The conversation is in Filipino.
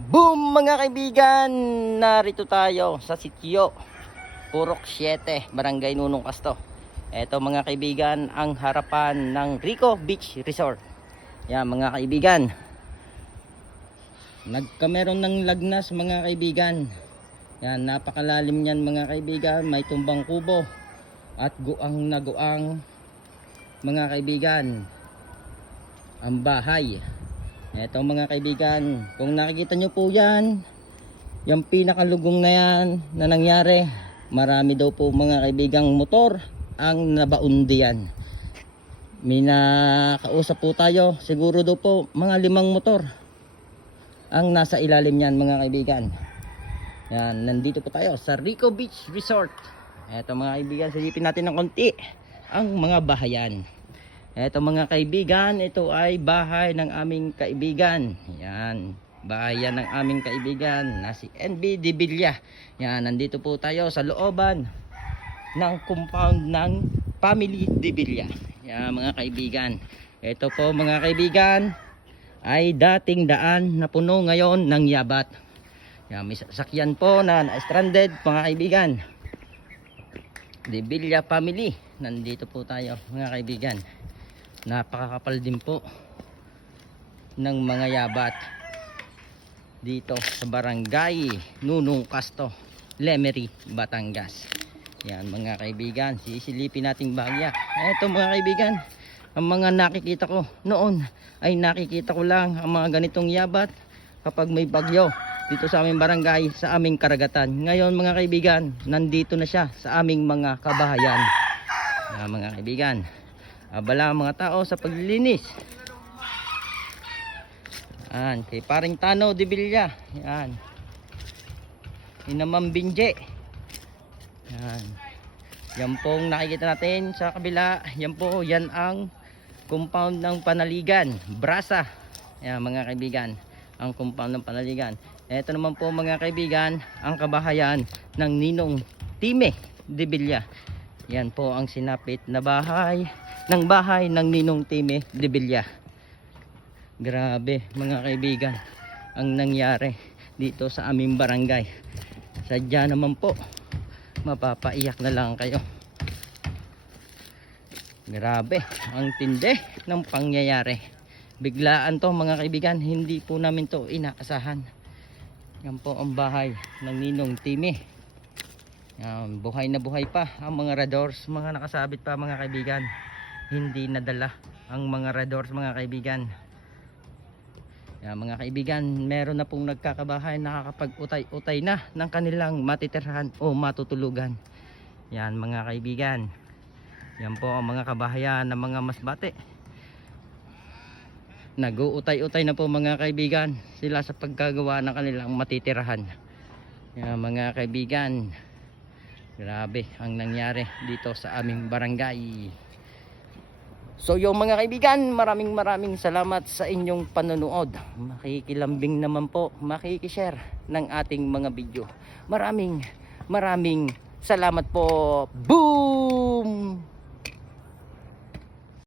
Boom mga kaibigan! Narito tayo sa sitio Purok 7, Barangay Nunong Casto. Ito mga kaibigan ang harapan ng Rico Beach Resort. Yan mga kaibigan, nagkameron ng lagnas mga kaibigan. Yan, napakalalim yan mga kaibigan. May tumbang kubo at guang na guang mga kaibigan ang bahay. Eto mga kaibigan, kung nakikita nyo po yan, yung pinakalugong na yan na nangyari, marami daw po mga kaibigang motor ang nabaundi yan. May nakausap po tayo, siguro daw po mga 5 motor ang nasa ilalim yan mga kaibigan. Yan, nandito po tayo sa Rico Beach Resort. Eto mga kaibigan, silipin natin ng konti ang mga bahayan. Eto mga kaibigan, ito ay bahay ng aming kaibigan. Yan, bahay yan ng aming kaibigan na si NB De Villa. Yan, nandito po tayo sa looban ng compound ng Family De Villa. Yan mga kaibigan. Ito po mga kaibigan ay dating daan na puno ngayon ng yabat. Yan, may sasakyan po na stranded mga kaibigan. De Villa family. Nandito po tayo mga kaibigan. Napakakapal din po ng mga yabat dito sa Barangay Nunong Casto, Lemery, Batangas. Yan mga kaibigan, sisilipin nating bahagya. Eto mga kaibigan, ang mga nakikita ko noon ay nakikita ko lang ang mga ganitong yabat kapag may bagyo dito sa aming barangay, sa aming karagatan. Ngayon mga kaibigan, nandito na siya sa aming mga kabahayan. Yan mga kaibigan, abala ang mga tao sa paglilinis. Yan, kay paring Tano De Villa. Yan, Inamam Binje. Yan, yan pong nakikita natin sa kabila. Yan po, yan ang compound ng Panaligan, Brasa. Yan mga kaibigan, ang compound ng Panaligan. Ito naman po mga kaibigan, ang kabahayan ng Ninong Time De Villa. Yan po ang sinapit na bahay ng Ninong Time De Villa. Grabe mga kaibigan ang nangyari dito sa aming barangay. Sadya naman po, mapapaiyak na lang kayo. Grabe ang tindi ng pangyayari. Biglaan to mga kaibigan, hindi po namin to inaasahan. Yan po ang bahay ng Ninong Time. Yan, buhay na buhay pa ang mga radors, mga nakasabit pa mga kaibigan. Hindi nadala ang mga radors mga kaibigan. Yan, mga kaibigan, meron na pong nagkakabahay, nakakapag-utay-utay na ng kanilang matitirhan o matutulugan. Yan mga kaibigan, yan po ang mga kabahayan ng mga masbate. Nag-uutay-utay na po mga kaibigan sila sa pagkagawa ng kanilang matitirahan. Yan mga kaibigan, grabe ang nangyari dito sa aming barangay. So yung mga kaibigan, maraming salamat sa inyong panonood. Makikilambing naman po, makikishare ng ating mga video. Maraming salamat po. Boom!